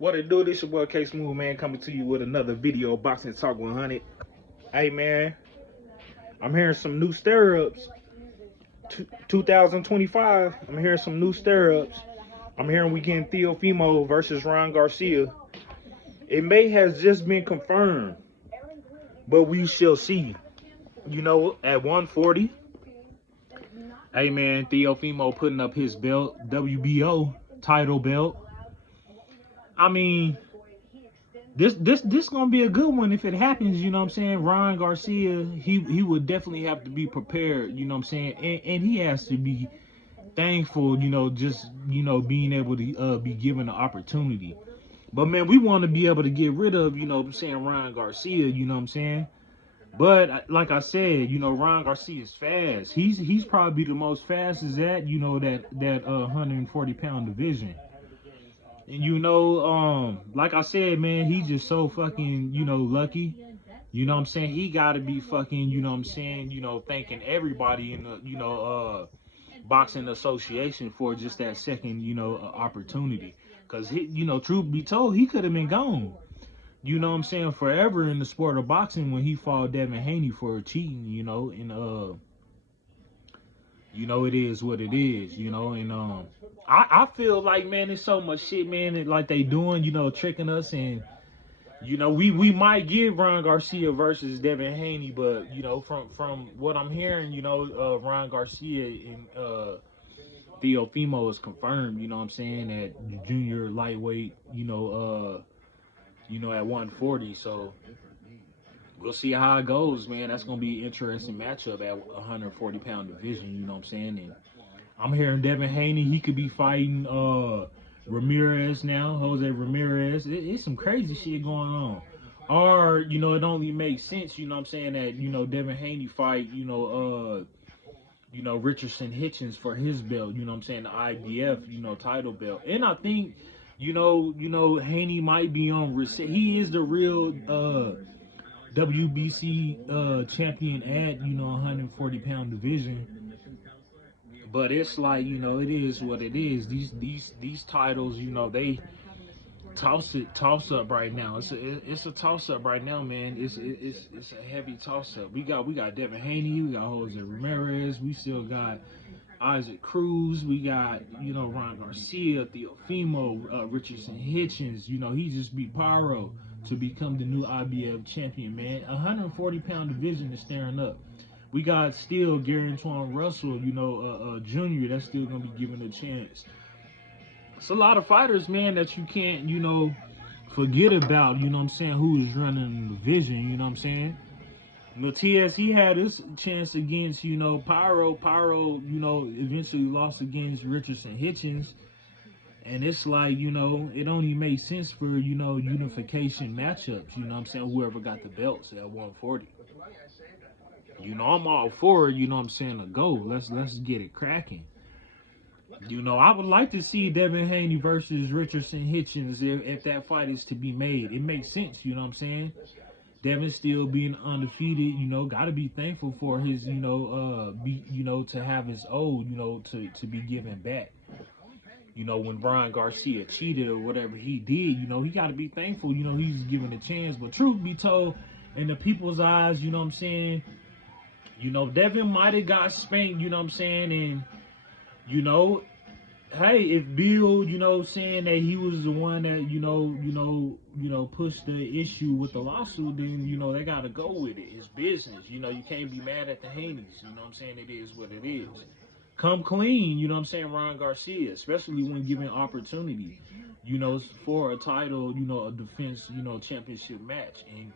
What it do? This your boy K Smooth, man, coming to you with another video, Boxing Talk 100. Hey, man, I'm hearing some new stir-ups. 2025, I'm hearing some new stir-ups. I'm hearing we getting Teofimo versus Ryan Garcia. It may has just been confirmed, but we shall see. You know, at 140, hey, man, Teofimo putting up his belt, WBO title belt. I mean, this gonna be a good one if it happens. You know what I'm saying? Ryan Garcia, he would definitely have to be prepared. You know what I'm saying? And he has to be thankful. You know, just being able to be given the opportunity. But man, we want to be able to get rid of, you know what I'm saying, Ryan Garcia. You know what I'm saying? But like I said, you know, Ryan Garcia is fast. He's probably the most fastest at, you know, that 140-pound division. And you know, like I said, man, he's just so fucking, you know, lucky. You know what I'm saying? He gotta be fucking, you know what I'm saying, you know, thanking everybody in the, boxing association for just that second, opportunity. Cause he, you know, truth be told, he could have been gone. You know what I'm saying, forever in the sport of boxing when he fought Devin Haney for cheating, you know, and you know, it is what it is, you know, and I feel like, man, there's so much shit, man, that, like they doing, you know, tricking us, and you know, we might give Ryan Garcia versus Devin Haney, but you know, from what I'm hearing, you know, Ryan Garcia and Teofimo is confirmed, you know what I'm saying, at junior lightweight, at 140, so we'll see how it goes, man. That's gonna be an interesting matchup at 140-pound division. You know what I'm saying? And I'm hearing Devin Haney. He could be fighting Ramirez now. Jose Ramirez. It's some crazy shit going on. Or you know, it only makes sense. You know what I'm saying, that Devin Haney fight. RichardsonHitchins for his belt. You know what I'm saying, the IBF. Title belt. And I think Haney might be on reset. He is the real WBC champion at 140-pound division, but it's like, it is what it is. These titles, they toss up right now. It's a toss up right now, man. It's a heavy toss up. We got Devin Haney, we got Jose Ramirez, we still got Isaac Cruz, we got Ryan Garcia, Teofimo, RichardsonHitchins. He just beat Pyro to become the new IBF champion, man. 140-pound division is staring up. We got still Gary Antoine Russell, junior, that's still gonna be given a chance. It's a lot of fighters, man, that you can't, forget about, who is running the division, you know what I'm saying? Lopez, he had his chance against, Pyro. Pyro, eventually lost against RichardsonHitchins. And it's like, it only made sense for, unification matchups, whoever got the belts at 140. I'm all for, to go. Let's get it cracking. I would like to see Devin Haney versus RichardsonHitchins if that fight is to be made. It makes sense, Devin still being undefeated, gotta be thankful for his, to have his old, to be given back. When Brian Garcia cheated or whatever he did, he got to be thankful, he's given a chance. But truth be told, in the people's eyes, Devin might have got spanked, and, hey, if Bill, saying that he was the one that, pushed the issue with the lawsuit, then, they got to go with it. It's business. You can't be mad at the Haneys. It is what it is. Come clean, Ryan Garcia, especially when given opportunity, for a title, a defense, championship match. And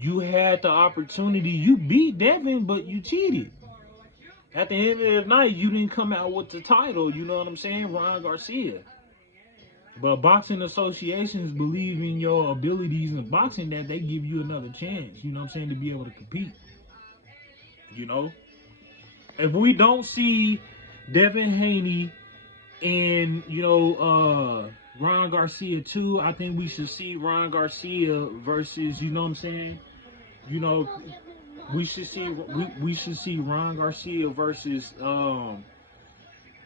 you had the opportunity. You beat Devin, but you cheated. At the end of the night, you didn't come out with the title, Ryan Garcia. But boxing associations believe in your abilities in boxing, that they give you another chance, to be able to compete. If we don't see Devin Haney and, Ryan Garcia too, I think we should see Ryan Garcia versus, we should see Ryan Garcia versus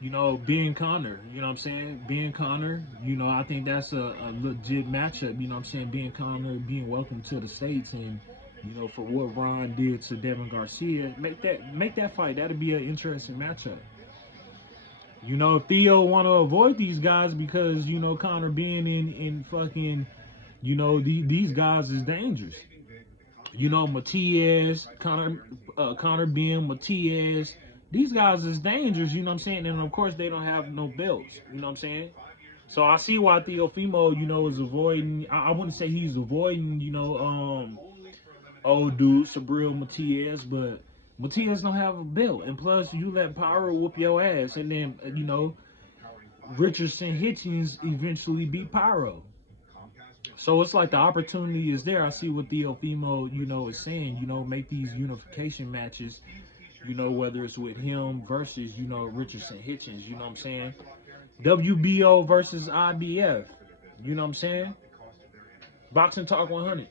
you know, Ben Connor, you know what I'm saying? Ben Connor, you know, I think that's a legit matchup, you know what I'm saying? Ben Connor being welcome to the States, and, you know, for what Ron did to Devin Garcia, make that fight. That'd be an interesting matchup. You know, Theo want to avoid these guys because, you know, Connor being in fucking, you know, these guys is dangerous. You know, Matias, Connor being Matias, these guys is dangerous, you know what I'm saying? And of course, they don't have no belts, you know what I'm saying? So I see why Teofimo, you know, is avoiding. I wouldn't say he's avoiding, you know, old dude, Sabril Matias, but Matias don't have a belt. And plus, you let Pyro whoop your ass. And then, you know, Richardson-Hitchins eventually beat Pyro. So it's like the opportunity is there. I see what Teofimo, you know, is saying, you know, make these unification matches, you know, whether it's with him versus, you know, Richardson-Hitchins, you know what I'm saying? WBO versus IBF, you know what I'm saying? Boxing Talk 100.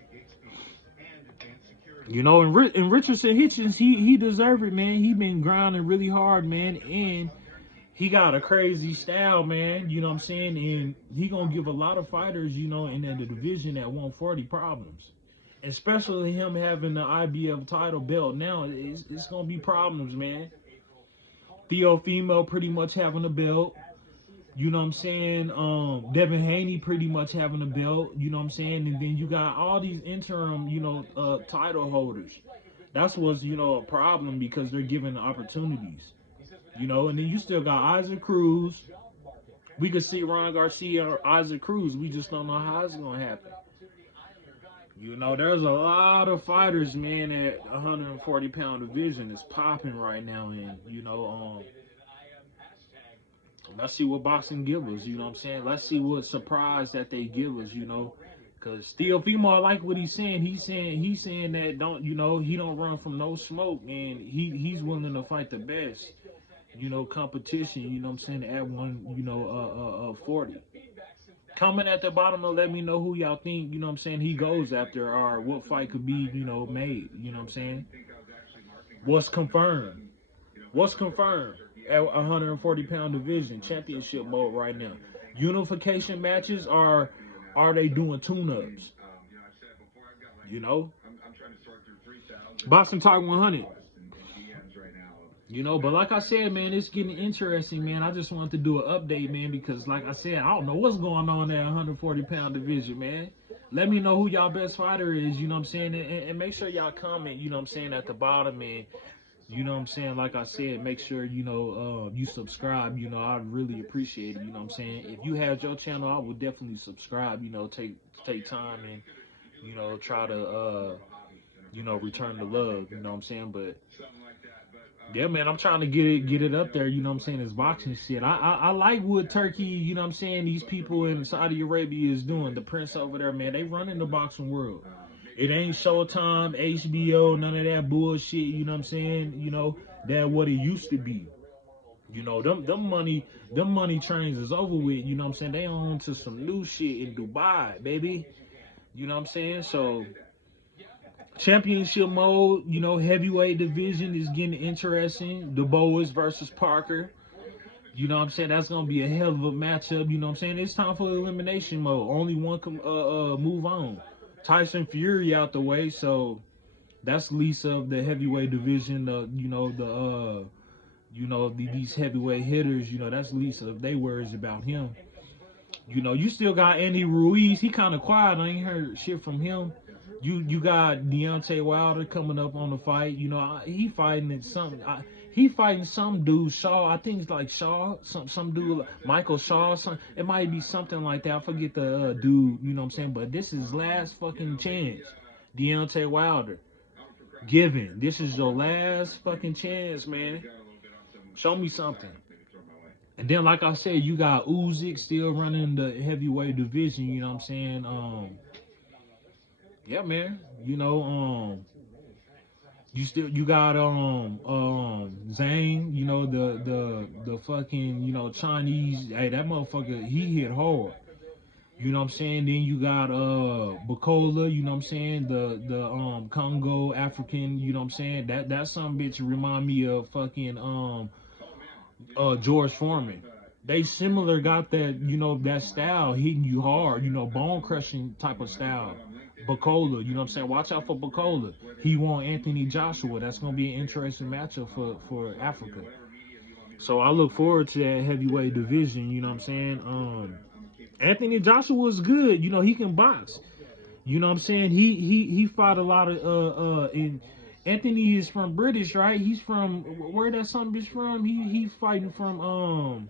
You know, and Richardson-Hitchins, he deserved it, man. He been grinding really hard, man, and he got a crazy style, man. You know what I'm saying? And he gonna give a lot of fighters, you know, in the division at 140 problems. Especially him having the IBF title belt now, it's gonna be problems, man. Teofimo pretty much having a belt. You know what I'm saying? Devin Haney pretty much having a belt. You know what I'm saying? And then you got all these interim, you know, title holders. That's what's, you know, a problem because they're given opportunities. You know, and then you still got Isaac Cruz. We could see Ron Garcia or Isaac Cruz. We just don't know how it's gonna happen. You know, there's a lot of fighters, man, at 140-pound division is popping right now, and you know, let's see what boxing give us. You know what I'm saying? Let's see what surprise that they give us. You know, because Teofimo, I like what he's saying. He's saying that don't, you know, he don't run from no smoke, and he's willing to fight the best. You know, competition. You know what I'm saying? At one, you know, 40. Comment at the bottom and let me know who y'all think, you know what I'm saying, he goes after, or what fight could be, you know, made. You know what I'm saying? What's confirmed? What's confirmed at 140-pound division championship mode right now? Unification matches are they doing tune-ups? You know? Boxing Talk 100. You know, but like I said, man, it's getting interesting, man. I just wanted to do an update, man, because like I said, I don't know what's going on at 140-pound division, man. Let me know who y'all best fighter is, you know what I'm saying? And make sure y'all comment, you know what I'm saying, at the bottom. And, you know what I'm saying, like I said, make sure, you know, you subscribe. You know, I'd really appreciate it, you know what I'm saying? If you had your channel, I would definitely subscribe, you know, take time and, you know, try to, you know, return the love, you know what I'm saying? But yeah, man, I'm trying to get it up there, you know what I'm saying, this boxing shit. I like what Turkey, you know what I'm saying, these people in Saudi Arabia is doing. The prince over there, man, they running the boxing world. It ain't Showtime, HBO, none of that bullshit, you know what I'm saying? You know, that what it used to be. You know, them money trains is over with, you know what I'm saying? They on to some new shit in Dubai, baby. You know what I'm saying? So championship mode, you know, heavyweight division is getting interesting. The Boas versus Parker. You know what I'm saying? That's going to be a hell of a matchup. You know what I'm saying? It's time for elimination mode. Only one can move on. Tyson Fury out the way, so that's least of the heavyweight division. You know, these heavyweight hitters, you know, that's least of their worries about him. You know, you still got Andy Ruiz. He kind of quiet. I ain't heard shit from him. You got Deontay Wilder coming up on the fight. You know, he fighting at he fighting some dude, Shaw. I think it's like Shaw, some dude, like Michael Shaw. It might be something like that. I forget the dude. You know what I'm saying? But this is last fucking chance. Deontay Wilder, given this is your last fucking chance, man. Show me something. And then, like I said, you got Usyk still running the heavyweight division. You know what I'm saying? Yeah, man. You know, you got Zhang. You know, the fucking, you know, Chinese. Hey, that motherfucker, he hit hard. You know what I'm saying? Then you got Bacola, you know what I'm saying? The Congo African, you know what I'm saying? That some bitch remind me of fucking George Foreman. They similar got that, you know, that style, hitting you hard, you know, bone crushing type of style. Bacola, you know what I'm saying? Watch out for Bacola. He won Anthony Joshua. That's gonna be an interesting matchup for Africa. So I look forward to that heavyweight division, you know what I'm saying? Anthony Joshua is good, you know, he can box. You know what I'm saying? He fought a lot of in Anthony is from British, right? He's from where that son is from? He's fighting from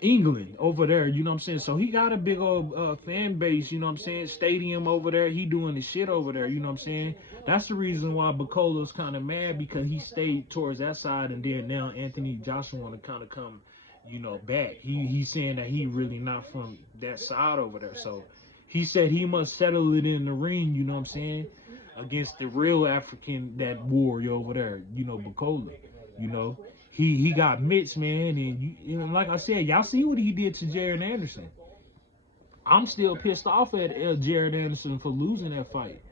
England over there, you know what I'm saying? So he got a big old fan base, you know what I'm saying? Stadium over there. He doing the shit over there, you know what I'm saying? That's the reason why Bacola's kind of mad, because he stayed towards that side, and then now Anthony Joshua want to kind of come, you know, back. He's saying that he really not from that side over there. So he said he must settle it in the ring, you know what I'm saying? Against the real African, that warrior over there, you know, Bacola, you know. He got mitts, man, and you know, like I said, y'all see what he did to Jared Anderson. I'm still pissed off at Jared Anderson for losing that fight.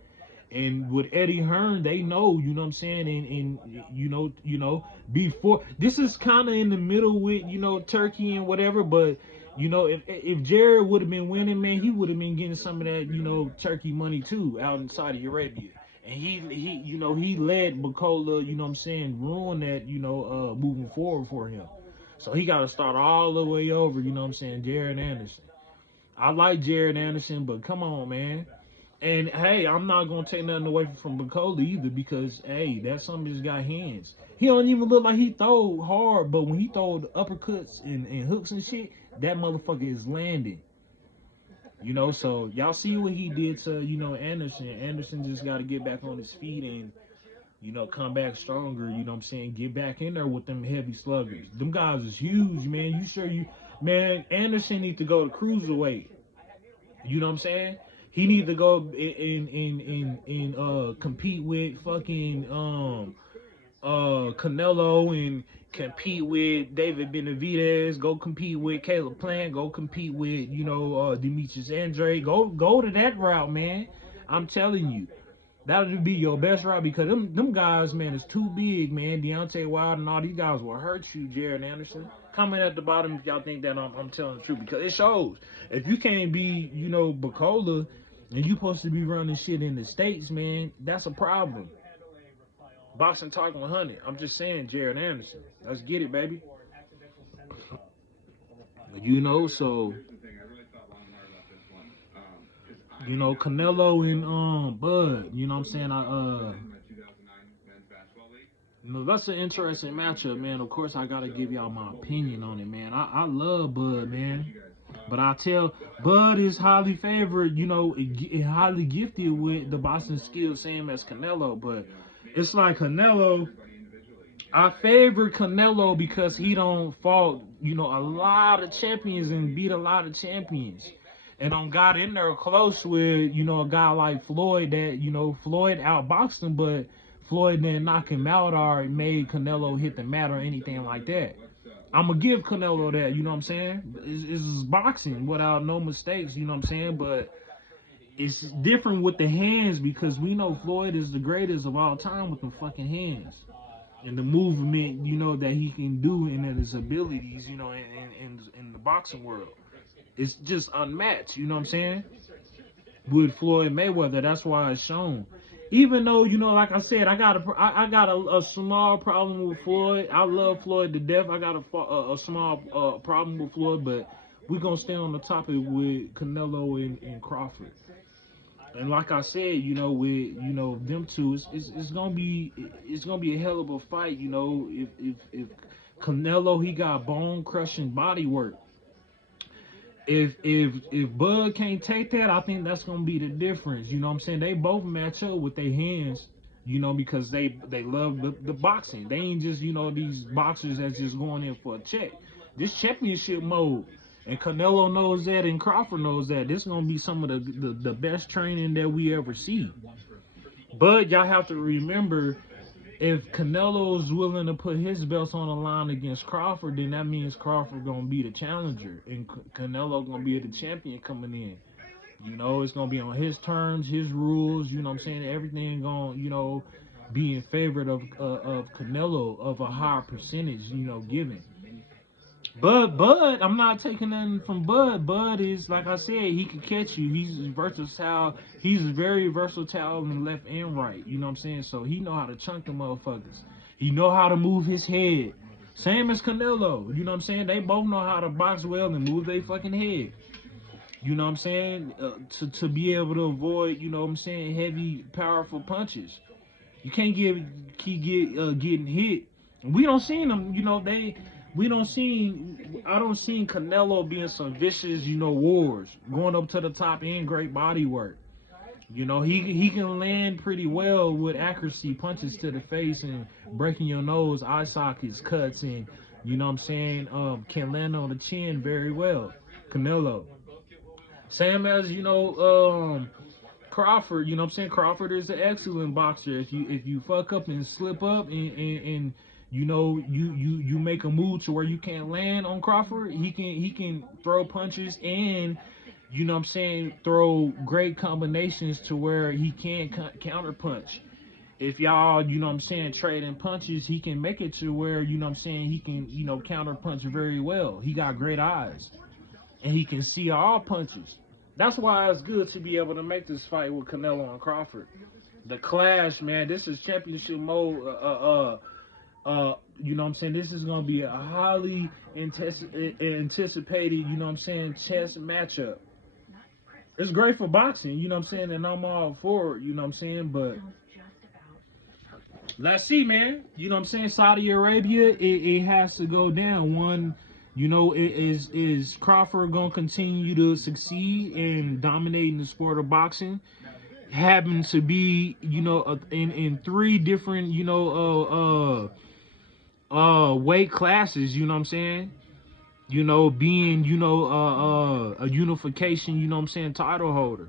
And with Eddie Hearn, they know, you know what I'm saying, and before this is kind of in the middle with, you know, Turkey and whatever, but you know, if Jared would have been winning, man, he would have been getting some of that, you know, Turkey money too out in Saudi Arabia. And he you know, he led Bacola, you know what I'm saying, ruin that, you know, moving forward for him. So he got to start all the way over, you know what I'm saying, Jared Anderson. I like Jared Anderson, but come on, man. And hey, I'm not gonna take nothing away from Bacola either, because hey, that something just got hands. He don't even look like he throw hard, but when he throw the uppercuts and hooks and shit, that motherfucker is landing. You know, so y'all see what he did to, you know, Anderson. Anderson just got to get back on his feet and, you know, come back stronger. You know what I'm saying? Get back in there with them heavy sluggers. Them guys is huge, man. You sure you, man? Anderson need to go to cruiserweight. You know what I'm saying? He need to go and compete with fucking Canelo, and compete with David Benavidez. Go compete with Caleb Plant. Go compete with, you know, Demetrius Andre. Go to that route, man. I'm telling you. That would be your best route, because them guys, man, is too big, man. Deontay Wilder and all these guys will hurt you, Jared Anderson. Comment at the bottom if y'all think that I'm telling the truth, because it shows. If you can't be, you know, Bacola, and you supposed to be running shit in the States, man, that's a problem. Boxing Talk 100. I'm just saying, Jared Anderson. Let's get it, baby. You know, so you know, Canelo and Bud, you know what I'm saying? You know, that's an interesting matchup, man. Of course, I gotta give y'all my opinion on it, man. I love Bud, man. But I tell, Bud is highly favored, you know, highly gifted with the boxing skills, same as Canelo. But it's like Canelo, I favor Canelo because he don't fought, you know, a lot of champions and beat a lot of champions. And got in there close with, you know, a guy like Floyd that, you know, Floyd outboxed him, but Floyd didn't knock him out or made Canelo hit the mat or anything like that. I'm going to give Canelo that, you know what I'm saying? It's boxing without no mistakes, you know what I'm saying? But it's different with the hands, because we know Floyd is the greatest of all time with the fucking hands. And the movement, you know, that he can do, and his abilities, you know, in the boxing world. It's just unmatched, you know what I'm saying? With Floyd Mayweather, that's why it's shown. Even though, you know, like I said, I got a small problem with Floyd. I love Floyd to death. I got a small problem with Floyd, but we're gonna stay on the topic with Canelo and Crawford. And like I said, you know, with, you know, them two, it's gonna be a hell of a fight. You know, if Canelo, he got bone crushing body work. If Bud can't take that, I think that's gonna be the difference. You know what I'm saying? They both match up with their hands, you know, because they love the boxing. They ain't just, you know, these boxers that's just going in for a check. This championship mode. And Canelo knows that, and Crawford knows that. This is gonna be some of the best training that we ever see. But y'all have to remember, if Canelo's willing to put his belts on the line against Crawford, then that means Crawford gonna be the challenger, and Canelo gonna be the champion coming in. You know, it's gonna be on his terms, his rules. You know what I'm saying? Everything gonna, you know, be in favor of Canelo, of a higher percentage, you know, given. Bud, I'm not taking nothing from Bud. Bud is, like I said, he can catch you. He's versatile. He's very versatile in left and right. You know what I'm saying? So he know how to chunk the motherfuckers. He know how to move his head. Same as Canelo. You know what I'm saying? They both know how to box well and move their fucking head. You know what I'm saying? To be able to avoid, you know what I'm saying, heavy, powerful punches. You can't getting hit. We don't seen them, you know, I don't seen Canelo being some vicious, you know, wars, going up to the top and great body work. You know, he can land pretty well with accuracy, punches to the face and breaking your nose, eye sockets, cuts, and you know what I'm saying, can land on the chin very well. Canelo. Same as, you know, Crawford, you know what I'm saying? Crawford is an excellent boxer. If you fuck up and slip up and you know you make a move to where you can't land on Crawford, he can throw punches and you know what I'm saying, throw great combinations to where he can counter punch. If y'all, you know what I'm saying, trading punches, he can make it to where, you know what I'm saying, he can, you know, counter punch very well. He got great eyes and he can see all punches. That's why it's good to be able to make this fight with Canelo and Crawford. The clash, man. This is championship mode. You know what I'm saying? This is gonna be a highly anticipated, you know what I'm saying, chess matchup. It's great for boxing, you know what I'm saying, and I'm all for it, you know what I'm saying, but let's see, man. You know what I'm saying? Saudi Arabia, it has to go down. One, you know, is Crawford gonna continue to succeed in dominating the sport of boxing? Happens to be, you know, in three different, you know, weight classes. You know what I'm saying? You know, being, you know, a unification, you know what I'm saying, title holder.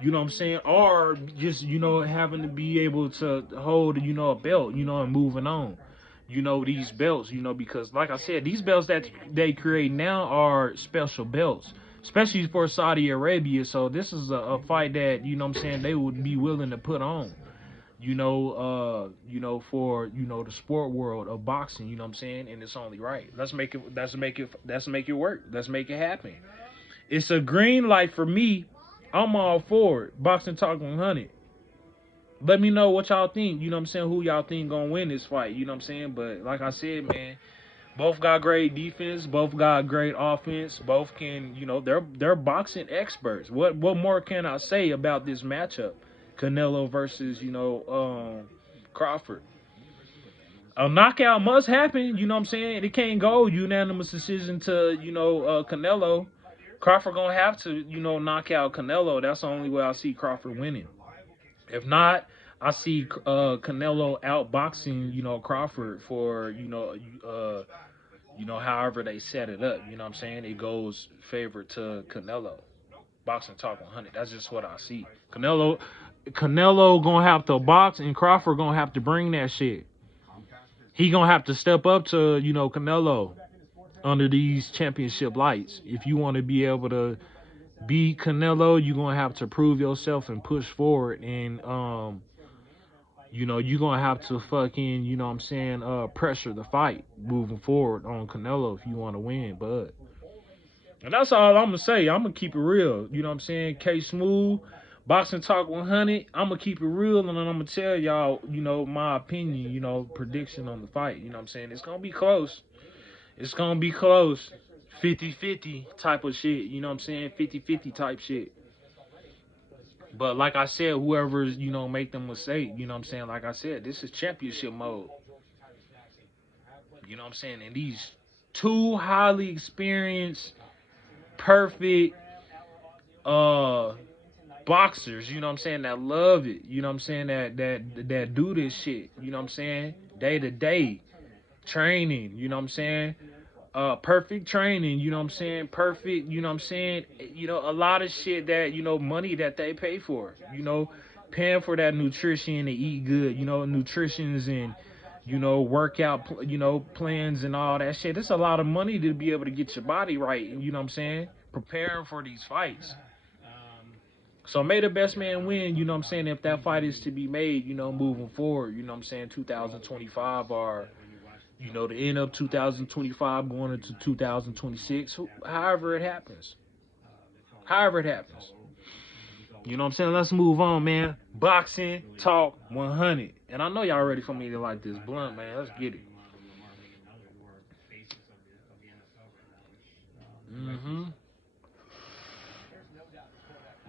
You know what I'm saying? Or just, you know, having to be able to hold, you know, a belt, you know, and moving on. You know, these belts, you know, because like I said, these belts that they create now are special belts, especially for Saudi Arabia. So this is a fight that, you know what I'm saying, they would be willing to put on. For, you know, the sport world of boxing, you know what I'm saying? And it's only right. Let's make it work. Let's make it happen. It's a green light for me. I'm all for it. Boxing Talk 100. Let me know what y'all think. You know what I'm saying? Who y'all think gonna win this fight? You know what I'm saying? But like I said, man, both got great defense. Both got great offense. Both can, you know, they're boxing experts. What more can I say about this matchup? Canelo versus, you know, Crawford. A knockout must happen. You know what I'm saying? It can't go unanimous decision to, you know, Canelo. Crawford gonna have to, you know, knock out Canelo. That's the only way I see Crawford winning. If not, I see Canelo outboxing, you know, Crawford for, however they set it up. You know what I'm saying? It goes favor to Canelo. Boxing Talk 100. That's just what I see. Canelo gonna have to box, and Crawford gonna have to bring that shit. He gonna have to step up to, you know, Canelo under these championship lights. If you want to be able to beat Canelo, you're gonna have to prove yourself and push forward. And you know, you're gonna have to fucking, you know what I'm saying, pressure the fight moving forward on Canelo if you want to win, bud. And that's all I'm gonna say. I'm gonna keep it real. You know what I'm saying? K Smooth, Boxing Talk 100. I'm gonna keep it real, and then I'm gonna tell y'all, you know, my opinion, you know, prediction on the fight. You know what I'm saying? It's gonna be close. It's gonna be close. 50-50 type of shit. You know what I'm saying? 50-50 type shit. But like I said, whoever's, you know, make the mistake, you know what I'm saying? Like I said, this is championship mode. You know what I'm saying? And these two highly experienced, perfect boxers, you know what I'm saying, that love it. You know what I'm saying? That do this shit. You know what I'm saying? Day to day training, you know what I'm saying? Perfect training, you know what I'm saying? Perfect, you know what I'm saying? You know, a lot of shit that, you know, money that they pay for, you know, paying for that nutrition to eat good, you know, nutritions and, you know, workout, you know, plans and all that shit. It's a lot of money to be able to get your body right, you know what I'm saying? Preparing for these fights. So may the best man win, you know what I'm saying, if that fight is to be made, you know, moving forward, you know what I'm saying, 2025 or You know, the end of 2025 going into 2026. However it happens. However it happens. You know what I'm saying? Let's move on, man. Boxing Talk 100. And I know y'all ready for me to like this blunt, man. Let's get it.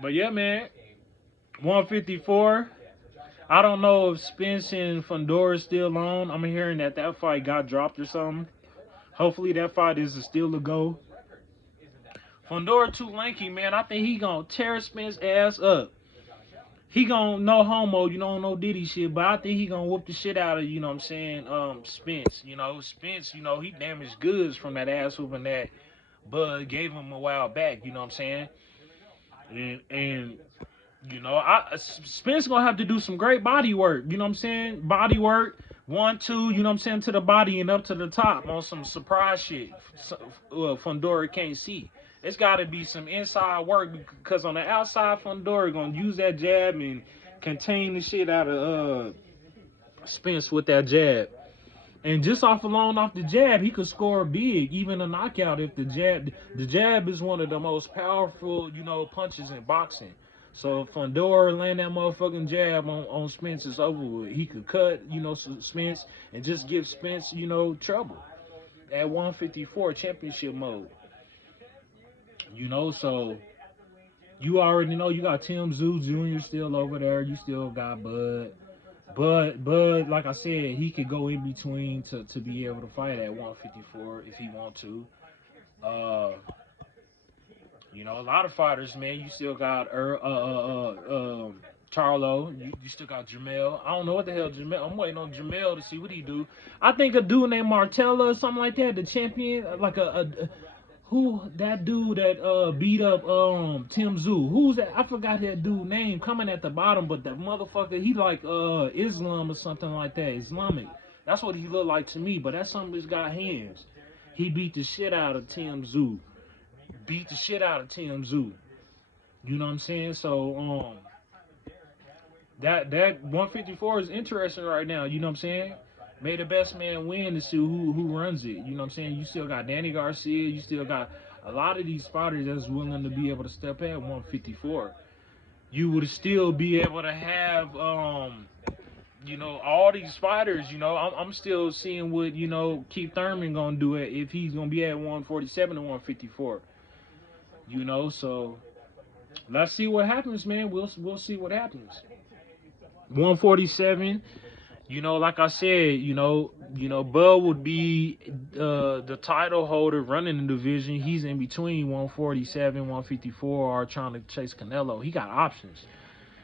But yeah, man. 154. I don't know if Spence and Fundora is still on. I'm hearing that fight got dropped or something. Hopefully that fight is still a go. Fundora too lanky, man. I think he gonna tear Spence ass up. He gonna no homo, you know, no Diddy shit, but I think he gonna whoop the shit out of, you know what I'm saying, Spence. You know, Spence, you know, he damaged goods from that ass whooping that Bud gave him a while back, you know what I'm saying? And you know, Spence gonna have to do some great body work, you know what I'm saying? Body work, 1, 2, you know what I'm saying, to the body and up to the top on some surprise shit Fundora can't see. It's got to be some inside work because on the outside, Fundora gonna use that jab and contain the shit out of Spence with that jab. And just off the jab, he could score big, even a knockout if the jab is one of the most powerful, you know, punches in boxing. So if Fundora land that motherfucking jab on Spence, it's over with. He could cut, you know, Spence and just give Spence, you know, trouble at 154 championship mode. You know, so you already know you got Tim Tszyu Jr. still over there. You still got Bud. Bud, like I said, he could go in between to be able to fight at 154 if he want to. You know, a lot of fighters, man. You still got Charlo. You still got Jamel. I don't know what the hell Jamel. I'm waiting on Jamel to see what he do. I think a dude named Martella or something like that, the champion, like who that dude that beat up Tim Tszyu? Who's that? I forgot that dude name coming at the bottom, but that motherfucker, he like Islam or something like that. Islamic. That's what he looked like to me, but that's somebody's got hands. He beat the shit out of Tim Tszyu. Beat the shit out of Tim Tszyu. You know what I'm saying? So that 154 is interesting right now, you know what I'm saying? May the best man win to see who runs it. You know what I'm saying? You still got Danny Garcia. You still got a lot of these fighters that's willing to be able to step at 154. You would still be able to have, you know, all these fighters. You know, I'm still seeing what, you know, Keith Thurman gonna do it if he's gonna be at 147 to 154. You know, so let's see what happens, man. We'll see what happens. 147. You know, like I said, you know, Bud would be the title holder running the division. He's in between 147, 154, or trying to chase Canelo. He got options.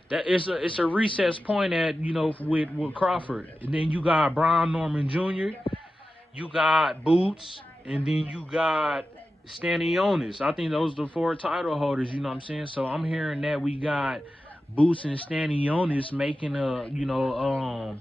That it's a recess point at, you know, with Crawford, and then you got Brian Norman Jr., you got Boots, and then you got Stanionis. I think those are the 4 title holders. You know what I'm saying? So I'm hearing that we got Boots and Stanionis making a, you know,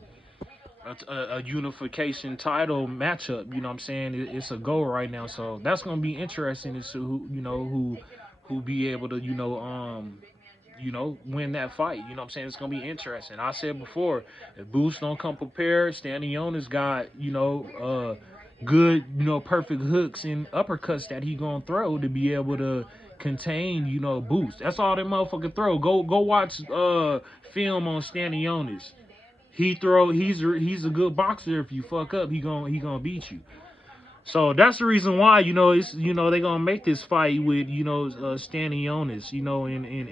a unification title matchup. You know what I'm saying? It's a goal right now, so that's gonna be interesting to see who be able to, you know, win that fight. You know what I'm saying? It's gonna be interesting. I said before, if Boots don't come prepared, Stanionis got, you know, good, you know, perfect hooks and uppercuts that he gonna throw to be able to contain, you know, Boots. That's all that motherfucker throw. Go watch film on Stanionis. He's a good boxer. If you fuck up, he gonna beat you. So that's the reason why, you know, it's, you know, they gonna make this fight with, you know, Stanionis, you know, in